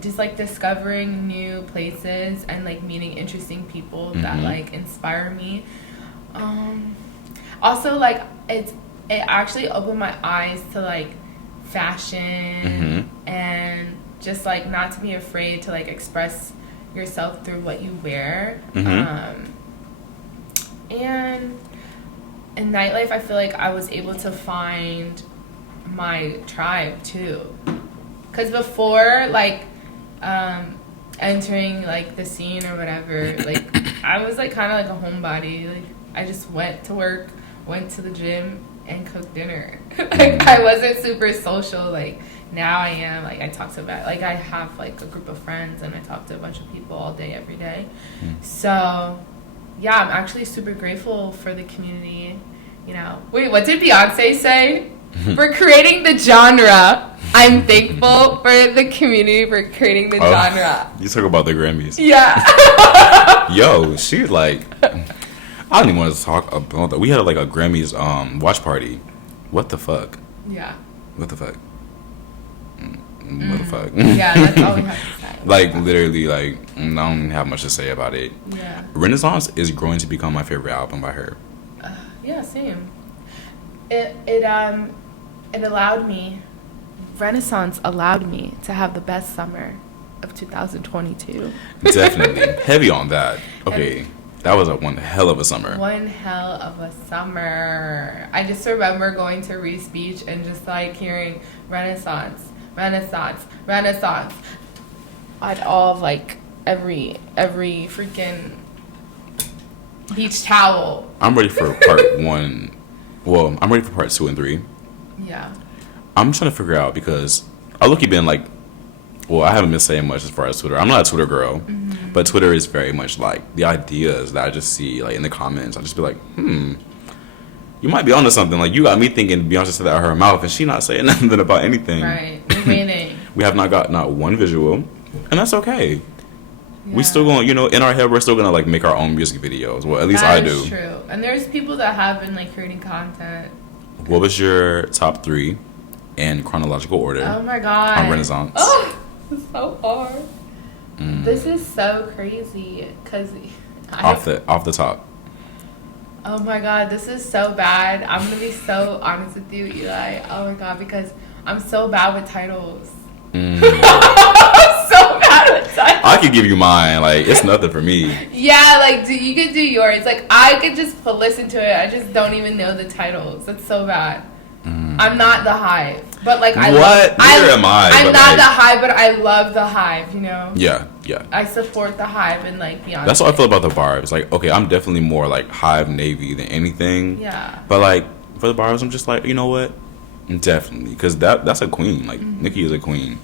Just like discovering new places and like meeting interesting people that like inspire me. Also, like it actually opened my eyes to like fashion and just like not to be afraid to like express yourself through what you wear. And in nightlife, I feel like I was able to find my tribe too. Because before, like, entering like the scene or whatever, like I was like kind of like a homebody. Like I just went to work, went to the gym, and cooked dinner. Like I wasn't super social. Like now I am. Like I talk to like I have like a group of friends and I talk to a bunch of people all day, every day. So yeah, I'm actually super grateful for the community. You know, wait, what did Beyonce say? For creating the genre. I'm thankful for the community for creating the genre. You talk about the Grammys. Yeah. Yo, she's like, I don't even want to talk about that. We had like a Grammys watch party. What the fuck? Yeah. What the fuck? What the fuck? Yeah, that's all we have to say. Like literally, like I don't have much to say about it. Yeah. Renaissance is growing to become my favorite album by her. Yeah, same. It allowed me. Renaissance allowed me to have the best summer of 2022. Definitely. Heavy on that. Okay. That was one hell of a summer. One hell of a summer. I just remember going to Reese Beach and just like hearing Renaissance, Renaissance, Renaissance. I'd all like every freaking beach towel. I'm ready for part 1. Well, I'm ready for part 2 and 3. Yeah. I'm trying to figure out because I look, been like, well, I haven't been saying much as far as Twitter. I'm not a Twitter girl, but Twitter is very much like the ideas that I just see like in the comments. I just be like, you might be onto something. Like you got me thinking Beyonce said that out of her mouth, and she not saying nothing about anything. Right, we're waiting. We have not got not one visual, and that's okay. Yeah. We still going, in our head, we're still gonna like make our own music videos. Well, at least I do. That's true. And there's people that have been like creating content. What was your top 3 in chronological order? Oh my god. On Renaissance. Oh, it's so hard. This is so crazy because off the top. Oh my god, this is so bad. I'm gonna be so honest with you, Eli. Oh my god, because I'm so bad with titles. I'm so bad with titles. I could give you mine. Like it's nothing for me. Yeah, like you could do yours. Like I could just listen to it. I just don't even know the titles. That's so bad. I'm I'm not the Hive, but like I what? love. Neither am I. I'm but, not like, the Hive, but I love the Hive. You know. Yeah. I support the Hive and like Beyonce. That's what I feel about the Barbs. Like, okay, I'm definitely more like Hive Navy than anything. Yeah. But like for the Barbs, I'm just like, you know what? Definitely, because that's a queen. Like Nicki is a queen.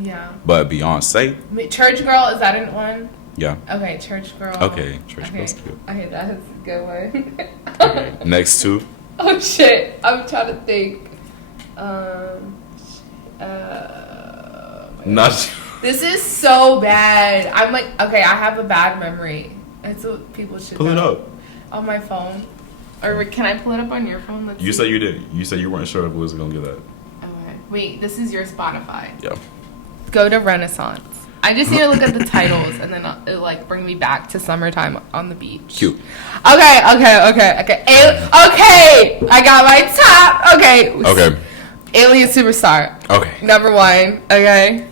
Yeah. But Beyonce. Church Girl, is that in one? Yeah. Okay, Church Girl. Okay, Church Girl's good. Okay, that's a good one. Okay, next two. Oh shit! I'm trying to think. Not. This is so bad. I'm like, okay, I have a bad memory. That's what people should Pull know. it up. On my phone. Or can I pull it up on your phone? Let's You see. said you did. You said you weren't sure if it was gonna get that. Okay. Wait, this is your Spotify. Yeah. Go to Renaissance. I just need to look at the titles and then it'll like bring me back to summertime on the beach. Cute. Okay. Okay, I got my top. Okay. Okay. Alien Superstar. Okay. Number one. Okay.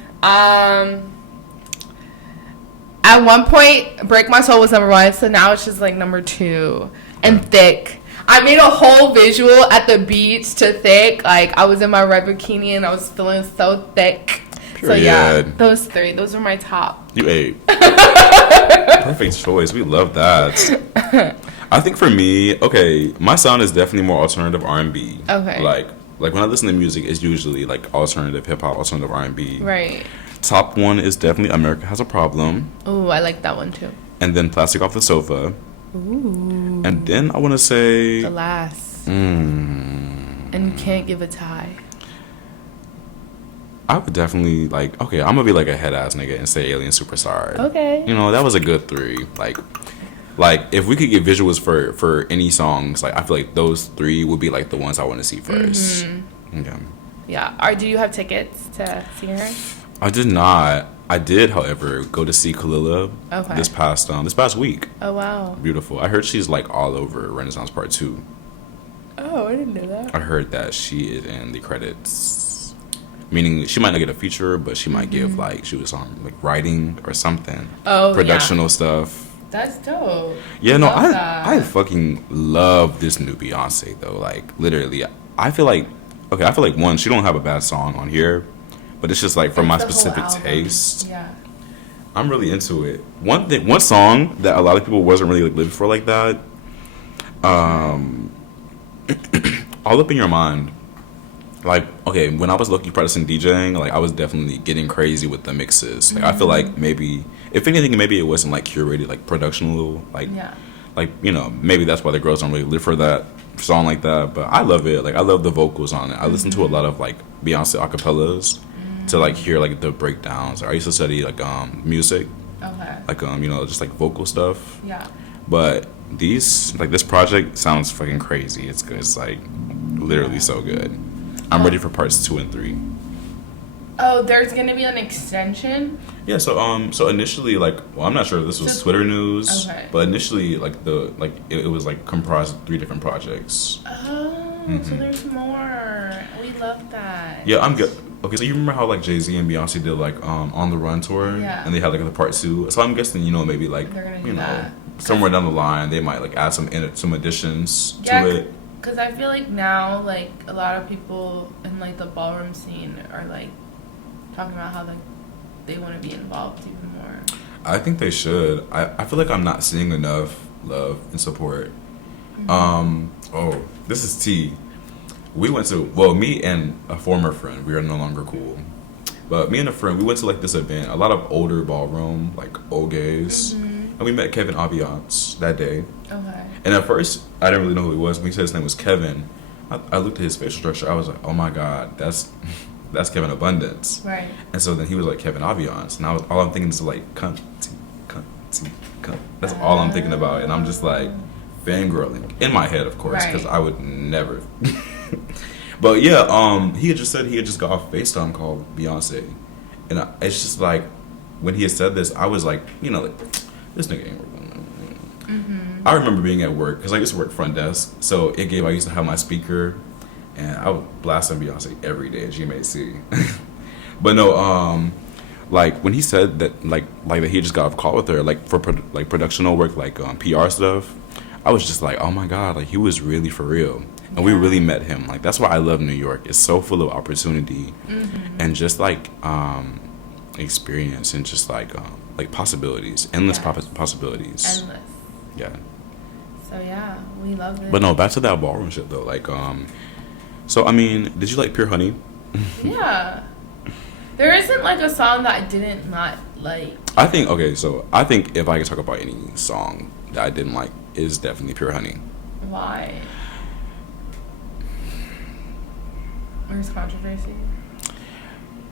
At one point, Break My Soul was number one, so now it's just like number two. And Thick. I made a whole visual at the beach to Thick. Like I was in my red bikini and I was feeling so thick. Period. So yeah, those three. Those are my top. You ate. Perfect choice. We love that. I think for me, okay, my sound is definitely more alternative R&B. Okay. Like when I listen to music, it's usually like alternative hip hop, alternative R&B. Right. Top one is definitely America Has a Problem. Ooh, I like that one too. And then Plastic Off the Sofa. Ooh. And then I want to say The Last. And You Can't Give a Tie. I would definitely like. Okay, I'm gonna be like a head ass nigga and say Alien Superstar. Okay. You know, that was a good three. Like if we could get visuals for any songs, like I feel like those three would be like the ones I want to see first. Mm-hmm. Yeah. Yeah. Do you have tickets to see her? I did not. I did, however, go to see Kalila this past week. Oh wow. Beautiful. I heard she's like all over Renaissance Part 2. Oh, I didn't know that. I heard that she is in the credits. Meaning she might not get a feature, but she might give like she was on like writing or something. Oh, productional stuff. That's dope. Yeah, no, Love that. I fucking love this new Beyonce though. Like literally, I feel like one, she don't have a bad song on here, but it's just like for my the whole specific album. taste. Yeah. I'm really into it. One song that a lot of people wasn't really like living for like that. All Up in Your Mind. Like, okay, when I was low-key practicing DJing, like I was definitely getting crazy with the mixes. Like I feel like maybe, if anything, maybe it wasn't like curated, like productional, like, like you know, maybe that's why the girls don't really live for that song like that. But I love it. Like I love the vocals on it. I listen to a lot of like Beyonce acapellas to like hear like the breakdowns. I used to study like music, like you know, just like vocal stuff. Yeah. But this project sounds fucking crazy. It's good. It's like literally so good. I'm ready for parts 2 and 3. Oh, there's gonna be an extension. Yeah. So initially, like, well, I'm not sure if this was Twitter news, but initially, like it was like comprised of 3 different projects. Oh, so there's more. We love that. Yeah, I'm good. Okay, so you remember how like Jay-Z and Beyonce did like On the Run tour, and they had like the part 2. So I'm guessing, you know, maybe like you know that. somewhere down the line they might like add some additions to it. Because I feel like now, like, a lot of people in, like, the ballroom scene are, like, talking about how, like, they want to be involved even more. I think they should. I feel like I'm not seeing enough love and support. Oh, this is T. We went to, well, me and a former friend, we are no longer cool. But me and a friend, we went to, like, this event, a lot of older ballroom, like, old gays. And we met Kevin Aviance that day. Okay. And at first, I didn't really know who he was. When he said his name was Kevin, I looked at his facial structure. I was like, oh my God, that's Kevin Abundance. Right. And so then he was like Kevin Aviance. And all I'm thinking is like, cunt. That's all I'm thinking about. And I'm just like, fangirling. In my head, of course, because I would never. But yeah, he had just said he had just got off a FaceTime call with Beyonce. And it's just like, when he had said this, I was like, you know, like, this nigga ain't working. I remember being at work, because I used to work front desk, so I used to have my speaker, and I would blast on Beyonce every day, as you may see. But no, like, when he said that, like that he just got off a call with her, like, for, productional work, like, PR stuff, I was just like, oh my God, like, he was really for real. And we really met him. Like, that's why I love New York. It's so full of opportunity and just like experience and just like possibilities, endless possibilities. Endless. Yeah. So yeah, we love it. But no, back to that ballroom shit though. Like, so I mean, did you like Pure Honey? Yeah. There isn't like a song that I didn't not like. I think if I could talk about any song that I didn't like, is definitely Pure Honey. Why? There's controversy.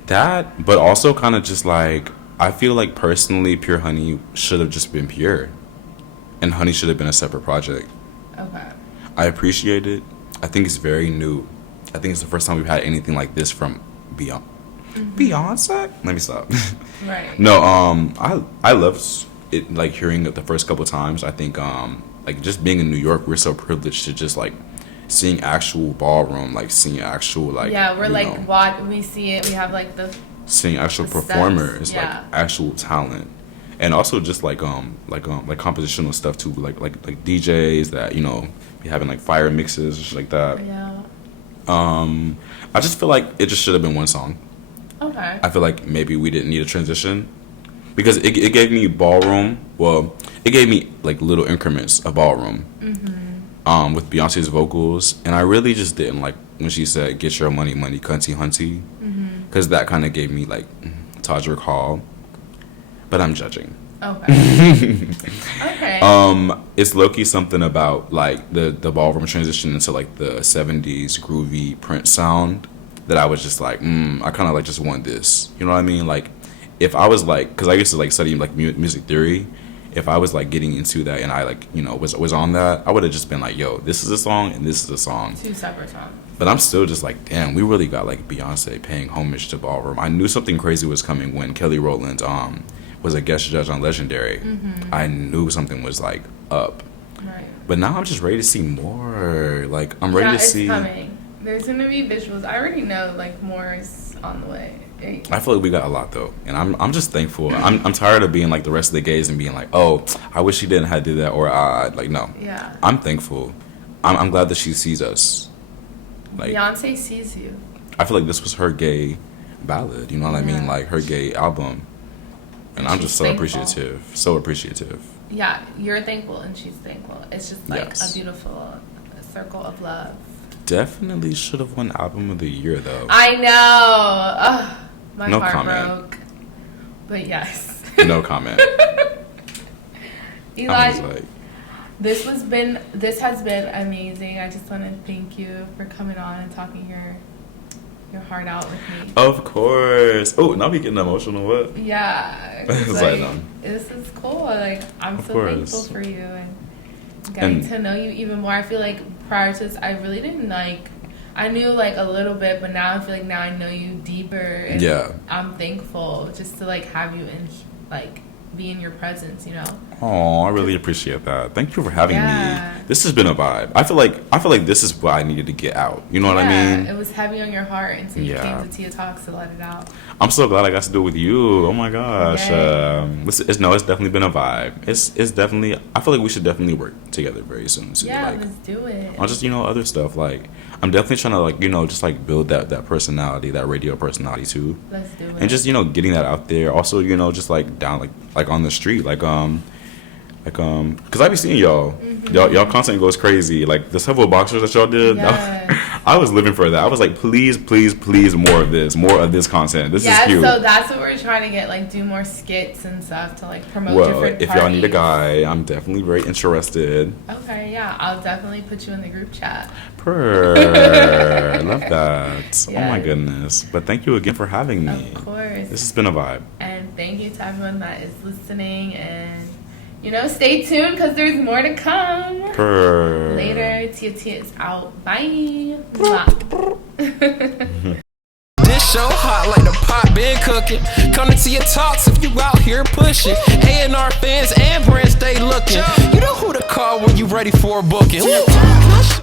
That, but also kind of just like, I feel like personally, Pure Honey should have just been Pure, and Honey should have been a separate project. Okay. I appreciate it. I think it's very new. I think it's the first time we've had anything like this from Beyonce. Let me stop. Right. No, I loved it. Like hearing it the first couple times. I think like just being in New York, we're so privileged to just like seeing actual ballroom, like seeing actual like we're like what we see it. We have like the seeing actual steps. performers, Yeah. like actual talent, and also just like compositional stuff too, like DJs that be having like fire mixes just like that. Yeah. I just feel like it just should have been one song. Okay. I feel like maybe we didn't need a transition because it gave me ballroom. Well, it gave me like little increments of ballroom. With Beyonce's vocals, and I really just didn't like when she said "Get your money, money, cunty, hunty," because that kind of gave me like Todrick Hall. But I'm judging. Okay. Okay. It's low-key something about like the ballroom transition into like the 70s groovy Prince sound that I was just like, I kind of like just want this. You know what I mean? Like if I was like, because I used to like study like music theory. If I was like getting into that and I like was on that, I would have just been like, yo, this is a song and this is a song. Two separate songs. But I'm still just like, damn, we really got like Beyonce paying homage to ballroom. I knew something crazy was coming when Kelly Rowland was a guest judge on Legendary. I knew something was like up. Right. But now I'm just ready to see more. Like I'm ready to see. It's coming. There's gonna be visuals. I already know like more is on the way. I feel like we got a lot though, and I'm just thankful. I'm tired of being like the rest of the gays and being like, oh, I wish she didn't have to do that, or like no. Yeah. I'm thankful. I'm glad that she sees us. Like Beyonce sees you. I feel like this was her gay ballad. You know what I mean? Like her gay album, and I'm just so appreciative. So appreciative. Yeah, you're thankful and she's thankful. It's just like a beautiful circle of love. Definitely should have won Album of the Year though. I know. My no heart comment. broke. But yes. No comment. Eli, like, this has been amazing. I just want to thank you for coming on and talking your heart out with me. Of course. Oh, now we getting emotional. What? Yeah. This is cool. Like I'm so thankful for you and getting to know you even more. I feel like prior to this, I really didn't like. I knew like a little bit, but now I feel like now I know you deeper. And I'm thankful just to like have you in like be in your presence, Oh, I really appreciate that. Thank you for having me. This has been a vibe. I feel like this is what I needed to get out. You know what I mean? It was heavy on your heart, and so you came to Tia Talks to let it out. I'm so glad I got to do it with you. Oh my gosh. It's definitely been a vibe. It's definitely. I feel like we should definitely work together very soon. So, yeah, let's do it. On just other stuff like. I'm definitely trying to like just like build that personality, that radio personality too. Let's do it. And just getting that out there. Also just like down like on the street because I be seeing y'all. Y'all content goes crazy. Like the several boxers that y'all did. Yes. I was living for that. I was like, please, more of this content. This is cute. So that's what we're trying to get. Like do more skits and stuff to like promote different parties. If y'all need a guy, I'm definitely very interested. Okay, yeah, I'll definitely put you in the group chat. Purr. Love that. Yes. Oh my goodness. But thank you again for having me. Of course. This has been a vibe. And thank you to everyone that is listening and stay tuned because there's more to come. Purr. Later. Tia is out. Bye. This show hot like the pot been cooking. Come to your talks if you out here pushing. A&R fans and brands stay looking. You know who to call when you ready for a booking.